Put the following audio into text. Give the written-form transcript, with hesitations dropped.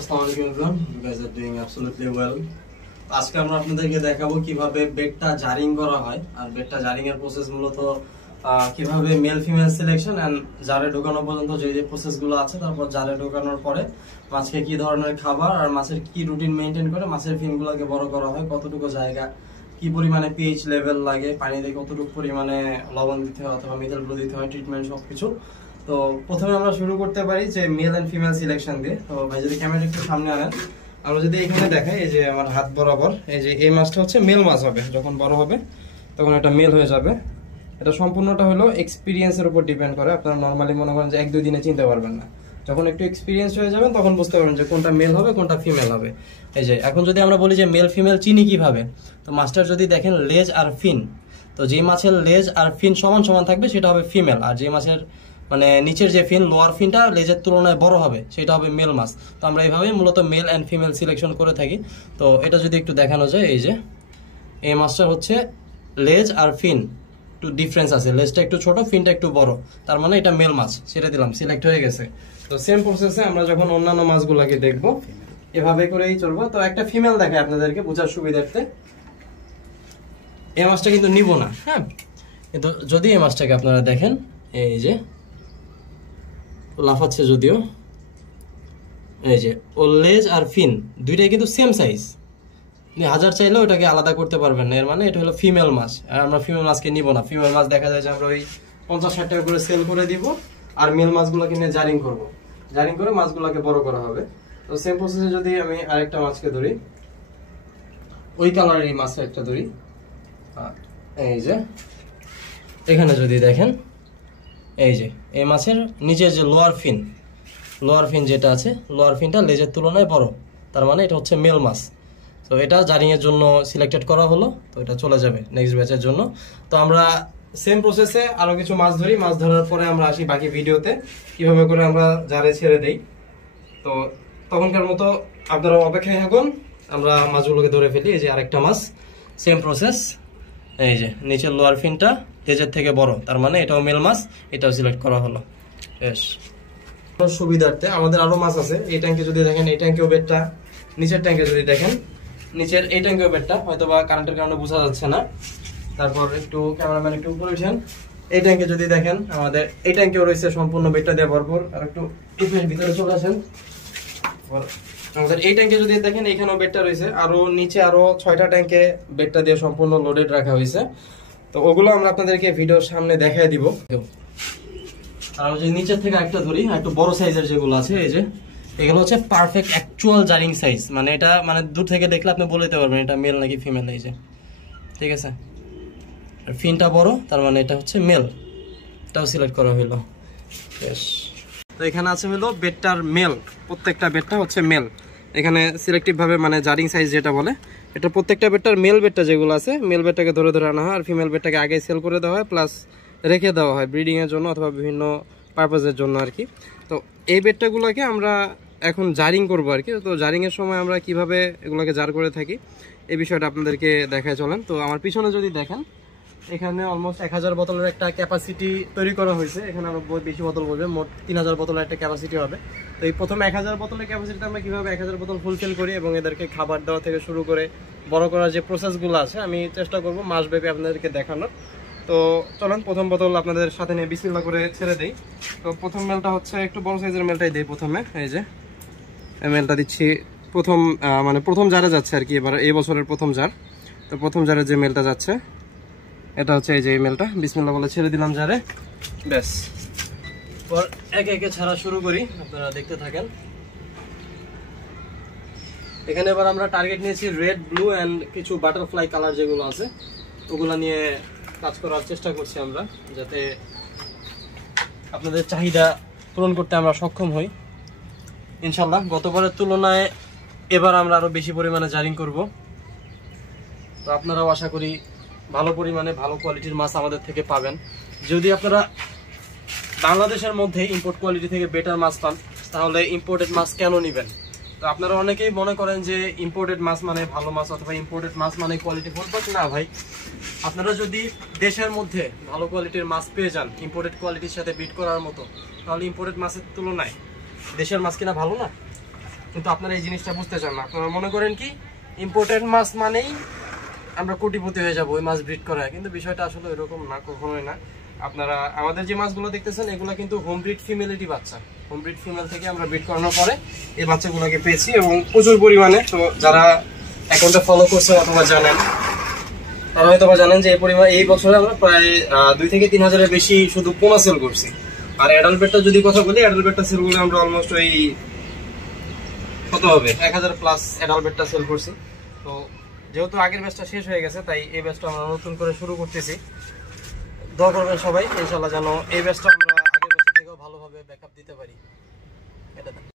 আসসালামু আলাইকুম everyone, you guys are doing absolutely well. আজকে আমরা আপনাদেরকে দেখাবো কিভাবে বেডটা জারিং করা হয়। আর বেডটা জারিং এর প্রসেস মূলত কিভাবে মেল ফিমেল সিলেকশন এন্ড জারে ঢোকানো পর্যন্ত যে যে প্রসেসগুলো আছে, তারপর জারে ঢোকানোর পরে মাছকে কি ধরনের খাবার আর মাছের কি রুটিন মেইনটেইন করে মাছের ফিনগুলোকে বড় করা হয়, কতটুকু জায়গা, কি পরিমাণে পিএইচ লেভেল লাগে, পানিতে কতটুকু পরিমাণে লবণ দিতে হয় অথবা মিথাইল ব্লু দিতে হয়, ট্রিটমেন্ট সবকিছু। তো প্রথমে আমরা শুরু করতে পারি যে মেল এন্ড ফিমেল সিলেকশন দিয়ে। তো ভাই যদি ক্যামেরা একটু সামনে আনেন, আমরা যদি এখানে দেখাই, এই যে আমার হাত বরাবর এই যে এই মাছটা হচ্ছে মেল মাছ হবে। যখন বড় হবে তখন এটা মেল হয়ে যাবে। এটা সম্পূর্ণটা হলো এক্সপিরিয়েন্সের উপর ডিপেন্ড করে। আপনারা নর্মালি মনে করেন যে 1-2 দিনে চিনতে পারবেন না। যখন একটু এক্সপিরিয়েন্স হয়ে যাবেন তখন বুঝতে পারবেন যে কোনটা মেল হবে কোনটা ফিমেল হবে। এই যে এখন যদি আমরা বলি যে মেল ফিমেল চিনি কিভাবে, তো মাছটার যদি দেখেন লেজ আর ফিন, তো যে মাছের লেজ আর ফিন সমান সমান থাকবে সেটা হবে ফিমেল, আর যে মাছের মানে নিচের যে ফিন, লোয়ার ফিনটা লেজের তুলনায় বড় হবে সেটা হবে মেল মাছ। তো আমরা এইভাবেই মূলত মেল অ্যান্ড ফিমেল সিলেকশন করে থাকি। তো এটা যদি একটু দেখানো যায়, এই যে এই মাছটা হচ্ছে লেজ আর ফিন একটু ডিফারেন্স আছে, লেজটা একটু ছোট, ফিনটা একটু বড়, তার মানে এটা মেল মাছ। সেটা দিলাম, সিলেক্ট হয়ে গেছে। তো সেম প্রসেসে আমরা যখন অন্যান্য মাছগুলোকে দেখবো এভাবে করেই চলবো। তো একটা ফিমেল দেখায় আপনাদেরকে বোঝার সুবিধার্থে। এই মাছটা কিন্তু নিব না, হ্যাঁ, কিন্তু যদি এই মাছটাকে আপনারা দেখেন, এই যে লাফাচ্ছে যদিও, এই যে ওর লেজ আর ফিন দুইটাই কিন্তু সেম সাইজ। আপনি হাজার চাইলেও ওটাকে আলাদা করতে পারবেন না, এর মানে এটা হলো ফিমেল মাছ। আর আমরা ফিমেল মাছকে নিব না। ফিমেল মাছ দেখা যায় যে আমরা ওই 50-60 টাকা করে সেল করে দিব, আর মেল মাছগুলোকে নিয়ে জারিং করব, জারিং করে মাছগুলোকে বড় করা হবে। তো সেম প্রসেসে যদি আমি আরেকটা মাছকে ধরি, ওই কালারের এই মাছটা একটা ধরি, এই যে এখানে যদি দেখেন, এই যে এই মাছের নিচের যে লোয়ার ফিন যেটা আছে, লোয়ার ফিনটা লেজের তুলনায় বড়, তার মানে এটা হচ্ছে মেল মাছ। তো এটা জারিং এর জন্য সিলেক্টেড করা হলো। তো এটা চলে যাবে নেক্সট ব্যাচের জন্য। তো আমরা সেম প্রসেসে আরো কিছু মাছ ধরি, মাছ ধরার পরে আমরা আসি বাকি ভিডিওতে কিভাবে করে আমরা জারে ছেড়ে দেই। তো তখনকার মতো আপনারা অপেক্ষায় থাকুন, আমরা মাছগুলোকে ধরে ফেলি। এই যে আরেকটা মাছ, সেম প্রসেস, এই যে নিচের লোয়ার ফিনটা লেজের থেকে বড়, তার মানে এটাও মেল মাছ, এটাও সিলেক্ট করা হলো। বেশ, সুবিধার্থে আমাদের আরো মাছ আছে। এই ট্যাঙ্কে যদি দেখেন, এই ট্যাঙ্কেও বেডটা, নিচের ট্যাঙ্কে যদি দেখেন, নিচের এই ট্যাঙ্কেও বেডটা, হয়তো বা কারেন্টের কারণে বোঝা যাচ্ছে না। তারপর একটু ক্যামেরাম্যান একটু উপরে উঠেন, এই ট্যাঙ্কে যদি দেখেন, আমাদের এই ট্যাঙ্কেও রয়েছে সম্পূর্ণ বেডটা দেওয়া ভরপুর। আর একটু টিপের ভিতরে চলে আসেন, আমাদের এই ট্যাঙ্কে যদি দেখেন এখানেও বেডটা রয়েছে, আরো নিচে আরো 6টা ট্যাঙ্কে বেডটা দিয়ে সম্পূর্ণ লোডেড রাখা হয়েছে। তো ওগুলো আমরা আপনাদেরকে ভিডিওর সামনে দেখাই দিব। আর আমরা যদি নিচের থেকে একটা ধরি, একটু বড় সাইজের যেগুলো আছে, এই যে এগুলো হচ্ছে পারফেক্ট অ্যাকচুয়াল জারিং সাইজ। মানে এটা মানে দূর থেকে দেখলে আপনি বলে দিতে পারবেন এটা মেল নাকি ফিমেল। এই যে ঠিক আছে, আর ফিনটা বড়, তার মানে এটা হচ্ছে মেল, এটাও সিলেক্ট করা হলো। বেশ, তো এখানে আছে হলো বেডটার মেল, প্রত্যেকটা বেডটা হচ্ছে মেল। এখানে সিলেক্টিভ ভাবে মানে জারিং সাইজ যেটা বলে, এটা প্রত্যেকটা বেডটার মেল বেডটা যেগুলো আছে, মেল বেডটাকে ধরে ধরে আনা হয়, আর ফিমেল বেডটাকে আগে সেল করে দেওয়া হয়, প্লাস রেখে দেওয়া হয় ব্রিডিং এর জন্য অথবা বিভিন্ন পারপাসের জন্য আর কি। তো এই বেডটাগুলোকে আমরা এখন জারিং করব আর কি। তো জারিং এর সময় আমরা কিভাবে এগুলোকে জার করে থাকি এই বিষয়টা আপনাদেরকে দেখায় চলেন। তো আমার পিছনে যদি দেখেন, এখানে অলমোস্ট 1000 বোতলের একটা ক্যাপাসিটি তৈরি করা হয়েছে। এখানে আরো বেশি বোতল বলবে, মোট 3000 বোতলের একটা ক্যাপাসিটি হবে। তো এই প্রথম 1000 বোতলের ক্যাপাসিটিতে আমরা কিভাবে 1000 বোতল ফুলফিল করি এবং এদেরকে খাবার দেওয়া থেকে শুরু করে বড় করার যে প্রসেসগুলো আছে, আমি চেষ্টা করব মাসব্যাপী আপনাদেরকে দেখানোর। তো চলেন প্রথম বোতল আপনাদের সাথে নিয়ে বিসমিল্লাহ করে ছেড়ে দেই। তো প্রথম মেলটা হচ্ছে একটু বড় সাইজের মেলটাই দেই প্রথমে। এই যে এই মেলটা দিচ্ছি প্রথম, মানে প্রথম জারে যাচ্ছে আর কি, এবার এই বছরের প্রথম জার। তো প্রথম জারে যে মেলটা যাচ্ছে এটা হচ্ছে এই যে এই মেলটা, বিসমিল্লাহ বলে ছেড়ে দিলাম জারে। ব্যাস, পর একে একে ছাড়া শুরু করি, আপনারা দেখতে থাকেন। এখানে এবার আমরা টার্গেট নিয়েছি রেড, ব্লু অ্যান্ড কিছু বাটারফ্লাই কালার যেগুলো আছে, ওগুলো নিয়ে কাজ করার চেষ্টা করছি আমরা, যাতে আপনাদের চাহিদা পূরণ করতে আমরা সক্ষম হই ইনশাল্লাহ। গতবারের তুলনায় এবার আমরা আরো বেশি পরিমাণে জারিং করব। তো আপনারাও আশা করি ভালো পরিমাণে ভালো কোয়ালিটির মাছ আমাদের থেকে পাবেন। যদি আপনারা বাংলাদেশের মধ্যে ইম্পোর্ট কোয়ালিটি থেকে বেটার মাছ পান, তাহলে ইম্পোর্টেড মাছ কেন নেবেন? তো আপনারা অনেকেই মনে করেন যে ইম্পোর্টেড মাছ মানে ভালো মাছ অথবা ইম্পোর্টেড মাছ মানে কোয়ালিটি ফুল, বাট না ভাই, আপনারা যদি দেশের মধ্যে ভালো কোয়ালিটির মাছ পেয়ে যান ইম্পোর্টেড কোয়ালিটির সাথে বিট করার মতো, তাহলে ইম্পোর্টেড মাছের তুলনায় দেশের মাছ কিনা ভালো না? কিন্তু আপনারা এই জিনিসটা বুঝতে চান না। আপনারা মনে করেন কি ইম্পোর্টেড মাছ মানেই আমরা কোটিপতি হয়ে যাবো ওই মাছ ব্রিড করা, কিন্তু বিষয়টা আসলে এরকম না, কখনোই না। আপনারা আমাদের যে মাছগুলো দেখতেছেন এগুলো কিন্তু হোম ব্রিড ফিমেলিটি বাচ্চা, হোম ব্রিড ফিমেল থেকে আমরা ব্রিড করানোর পরে এই বাচ্চাগুলোকে পেয়েছি এবং প্রচুর পরিমাণে। তো যারা অ্যাকাউন্টে ফলো করছেন অথবা জানেন তারা হয়তো জানেন যে এই বছরে আমরা প্রায় 2 থেকে 3 হাজারের বেশি শুধু পোনা সেল করছি। আর অ্যাডাল্ট বেডটা যদি কথা বলি, অ্যাডাল্ট বেডটা সেল করলে আমরা অলমোস্ট ওই কত হবে 1000 প্লাস অ্যাডাল্ট বেডটা সেল করছি। তো যেহেতু আগের ব্যাচটা শেষ হয়ে গেছে তাই এই ব্যাচটা আমরা নতুন করে শুরু করতেছি। দোয়া করবেন সবাই ইনশাআল্লাহ যেন এই ব্যাচটা আমরা আগের ব্যাচের থেকেও ভালোভাবে ব্যাকআপ দিতে পারি। এটা